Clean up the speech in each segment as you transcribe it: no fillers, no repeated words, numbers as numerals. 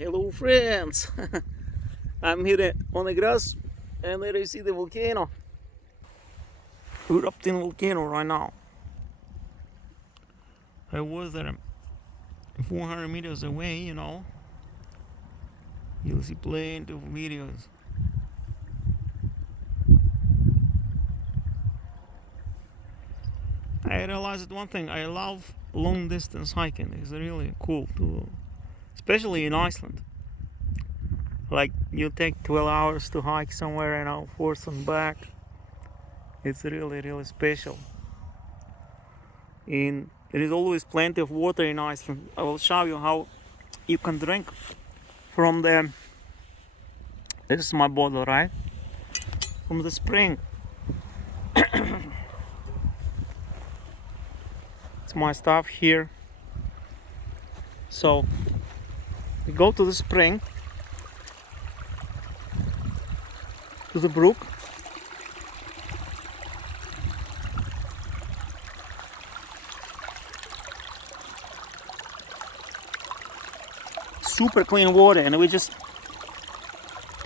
Hello friends, I'm here on the grass and there you see the volcano. Erupting volcano right now. I was there 400 meters away, You'll see plenty of videos. I realized one thing, I love long distance hiking. It's really cool too, especially in Iceland. Like you take 12 hours to hike somewhere, forth and back. It's really special. And there is always plenty of water in Iceland. I will show you how you can drink from the, this is my bottle, right? From the spring. It's my stuff here. So we go to the spring, to the brook. Super clean water, and we just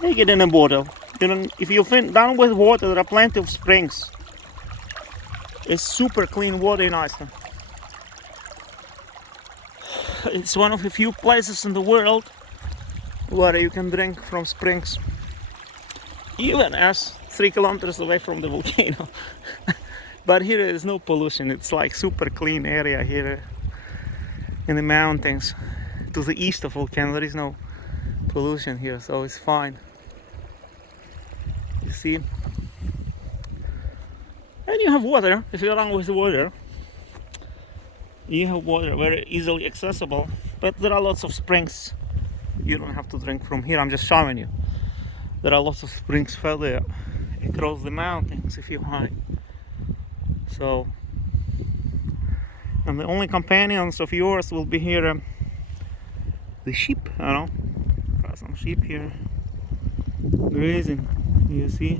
take it in a bottle. If you feel down with water, there are plenty of springs. It's super clean water in Iceland. It's one of the few places in the world where you can drink from springs, even as 3 kilometers away from the volcano. But here is no pollution. It's like super clean area here in the mountains. To the east of volcano, there is no pollution here, so it's fine. You see, and you have water. If you're around with water, you have water very easily accessible. But there are lots of springs. You don't have to drink from here. I'm just showing you. There are lots of springs further across the mountains if you hike. So, and the only companions of yours will be here. The sheep, got some sheep here grazing, you see,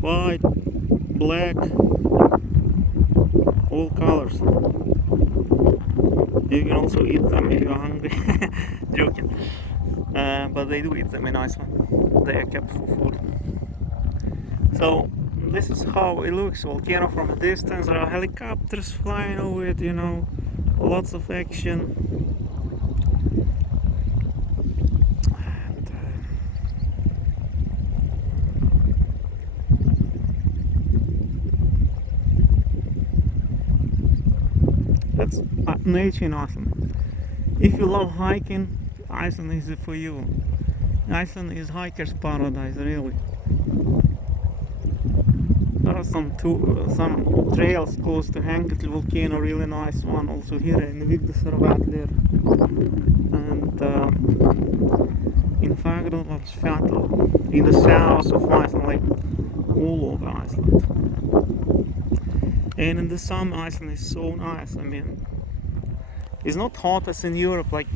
white, black, all colors. You can also eat them if you're hungry. Joking, but they do eat them in Iceland. They are kept for food. So this is how it looks. Volcano from a distance. There are helicopters flying over it, lots of action. And, that's nature in Iceland. If you love hiking, Iceland is for you. Iceland is hiker's paradise, really. There are some trails close to Hengitl volcano, really nice one. Also here in Selsvellir and in Fagradalsfjall in the south of Iceland, like all over Iceland. And in the summer, Iceland is so nice. I mean, it's not hot as in Europe, like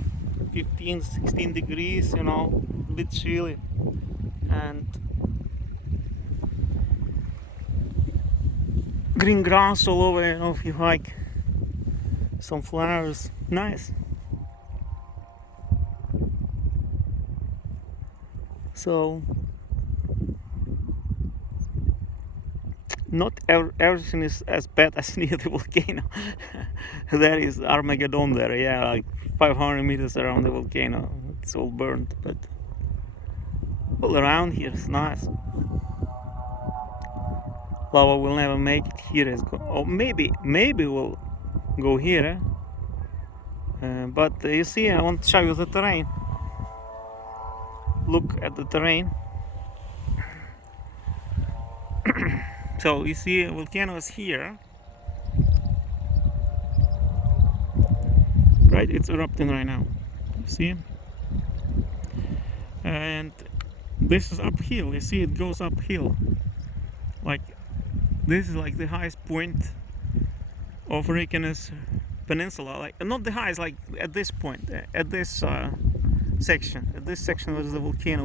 15, 16 degrees, a bit chilly. And green grass all over, if you hike. Some flowers, nice. So, not everything is as bad as near the volcano. There is Armageddon there, like 500 meters around the volcano. It's all burnt, but all around here is nice. Lava will never make it here, or maybe we'll go here. But you see, I want to show you the terrain. Look at the terrain. So you see, volcano is here, right? It's erupting right now. You see, and this is uphill. You see, it goes uphill. Like this is like the highest point of Reykjanes Peninsula. Like not the highest, like at this point, at this section. At this section was the volcano.